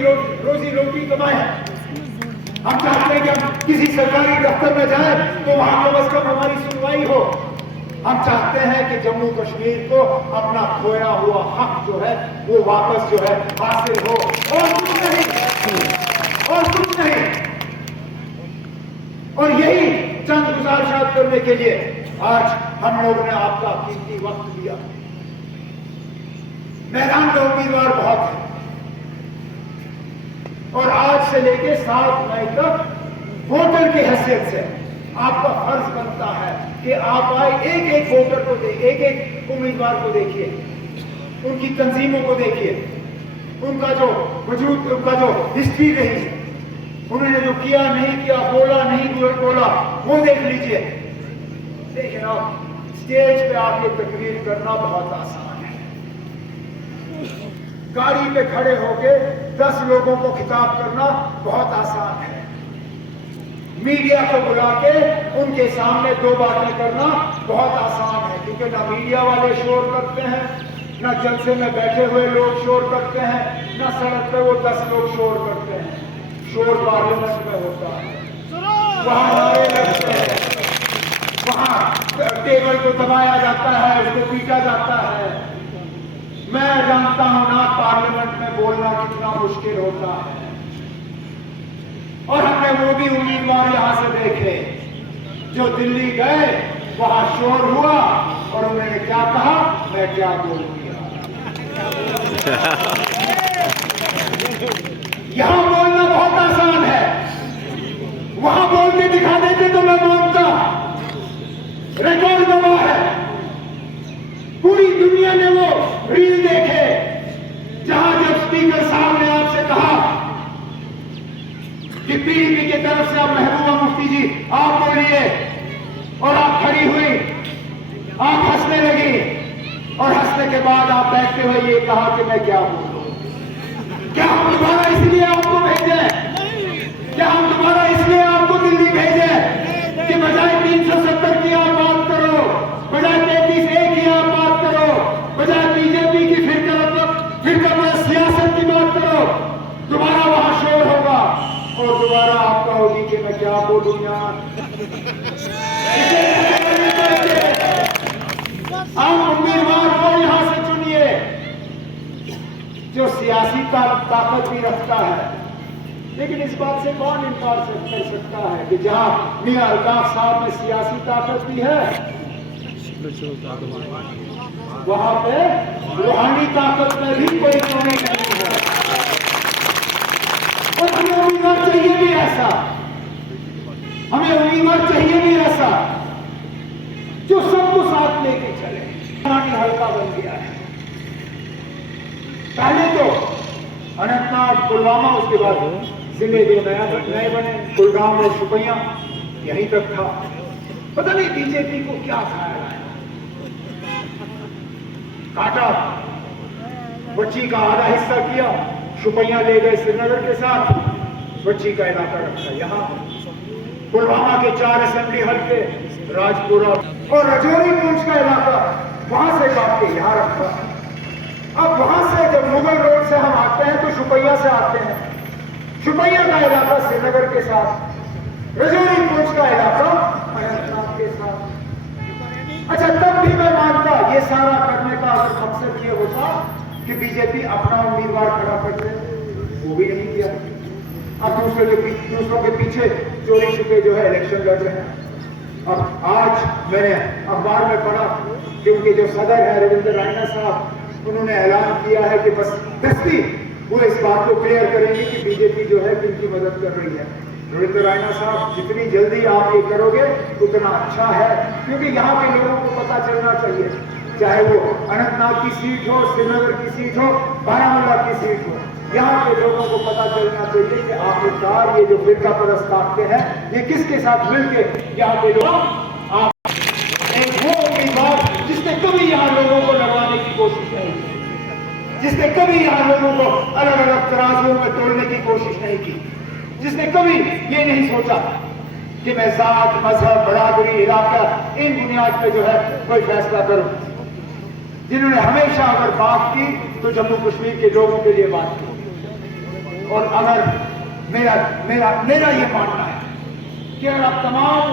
रोजी रोटी कमाए। हम चाहते हैं कि हम किसी सरकारी दफ्तर में जाए तो वहां कम से कम हमारी सुनवाई हो। हम चाहते हैं कि जम्मू कश्मीर को अपना खोया हुआ हक जो है वो वापस जो है हासिल हो, और कुछ नहीं, और कुछ नहीं। और यही चंद गुजारिशात करने के लिए आज हम लोगों ने आपका कीमती वक्त दिया। मैदान में उम्मीदवार बहुत है और आज से लेके 7 मई तक वोटर की हैसियत से आपका फर्ज बनता है कि आप आए, एक एक वोटर को देखिए, एक एक उम्मीदवार को देखिए, उनकी तंजीमों को देखिए, उनका जो वजूद, उनका जो हिस्ट्री रही, उन्होंने जो किया नहीं किया, बोला नहीं बोला, वो देख लीजिए। देखिए आप स्टेज पे आके तकरीर करना बहुत आसान है, गाड़ी पे खड़े होके 10 लोगों को खिताब करना बहुत आसान है, मीडिया को बुला के उनके सामने 2 बातें करना बहुत आसान है, क्योंकि ना मीडिया वाले शोर करते हैं, ना जलसे में बैठे हुए लोग शोर करते हैं, ना सड़क पे वो 10 लोग शोर करते हैं। शोर पार्लियामेंट में होता है, वहां नारे लगते हैं, वहां टेबल को दबाया जाता है, उसको पीटा जाता है। मैं जानता हूं ना पार्लियामेंट में बोलना कितना मुश्किल होता है। और हमने वो भी उम्मीदवार यहां से देखे जो दिल्ली गए, वहां शोर हुआ और उन्होंने क्या कहा, मैं क्या बोल दिया। यहां बोलना बहुत आसान है, वहां बोल के दिखा देते तो मैं मानता। रिकॉर्ड गवाह है, पूरी दुनिया ने वो रील देखे जहां जब स्पीकर साहब ने आपसे कहा कि पीडीपी की तरफ से अब महबूबा मुफ्ती जी आप बोलिए, और आप खड़ी हुई, आप हंसने लगी, और हंसने के बाद आप बैठते हुए ये कहा कि मैं क्या बोलूं। क्या हम दोबारा इसलिए आपको भेजे, क्या हम दोबारा इसलिए आपको दिल्ली भेजे कि बजाय 370 की आप बात करो, बजाय 33A की आप बात करो, बजाय बीजेपी की फिरका सियासत की बात करो, दोबारा वहां शोर होगा और दोबारा आपका होगी कि मैं क्या बोलूं यार। आप उम्मीदवार को यहां से चुनिए जो सियासी ताकत भी रखता है। लेकिन इस बात से कौन इनकार कर सकता है कि जहां मियां अल्ताफ साहब में सियासी ताकत भी है, वहां पे रूहानी ताकत में भी कोई कमी नहीं है। और हमें उम्मीदवार चाहिए भी ऐसा, हमें उम्मीदवार चाहिए भी ऐसा जो सबको साथ लेके चले। पानी हल्का बन गया है, पहले तो अनंतनाग, पुलवामा, उसके बाद जिले जो नए बने, कुलगाम और शुपियां, यहीं तक था। पता नहीं बीजेपी को क्या खाया है, काटा, बच्ची का आधा हिस्सा किया, शुपियां ले गए श्रीनगर के साथ, बच्ची का इलाका रखा यहाँ, पुलवामा के 4 असेंबली हल्के, राजपुरा और रजौरी पूंछ का इलाका वहां से काट के यहाँ रखा। अब वहां से जब मुगल रोड से हम आते हैं तो शुपिया से आते हैं, शुपिया का इलाका श्रीनगर के साथ, रजौरी पूंछ का इलाका अनंतनाग के साथ। अच्छा, तब भी मैं मानता ये सारा करने का अगर मकसद ये होता कि बीजेपी अपना उम्मीदवार खड़ा कर दे, वो भी नहीं किया। अब दूसरों के पीछे चोरी छुपे जो है इलेक्शन लड़ रहे हैं। अब आज मैंने अखबार में पढ़ा कि उनके जो सदर है रविंद्र राणा साहब, उन्होंने ऐलान किया है कि बस दस्ती वो इस बात को क्लियर करेंगे कि बीजेपी जो है किनकी मदद कर रही है। रविंद्र राणा साहब, जितनी जल्दी आप ये करोगे उतना अच्छा है, क्योंकि यहाँ के लोगों को पता चलना चाहिए, चाहे वो अनंतनाग की सीट हो, श्रीनगर की सीट हो, बारामूला की सीट हो, यहाँ के लोगों को पता चलना चाहिए कि आखिरकार ये जो फिरका परस्त ताकतें हैं ये किसके साथ मिलके यहाँ के लोग एक वो उम्मीदवार जिसने कभी यहाँ लोगों को लड़वाने की कोशिश नहीं की, जिसने कभी यहाँ लोगों को अलग अलग तराजुओं में तोड़ने की कोशिश नहीं की, जिसने कभी ये नहीं सोचा कि मैं जात, मजहब, बरादरी, इलाका इन बुनियाद पे जो है कोई फैसला करूं, जिन्होंने हमेशा अगर बात की तो जम्मू कश्मीर के लोगों के लिए बात की। और अगर मेरा मेरा मेरा ये मानना है कि अगर आप तमाम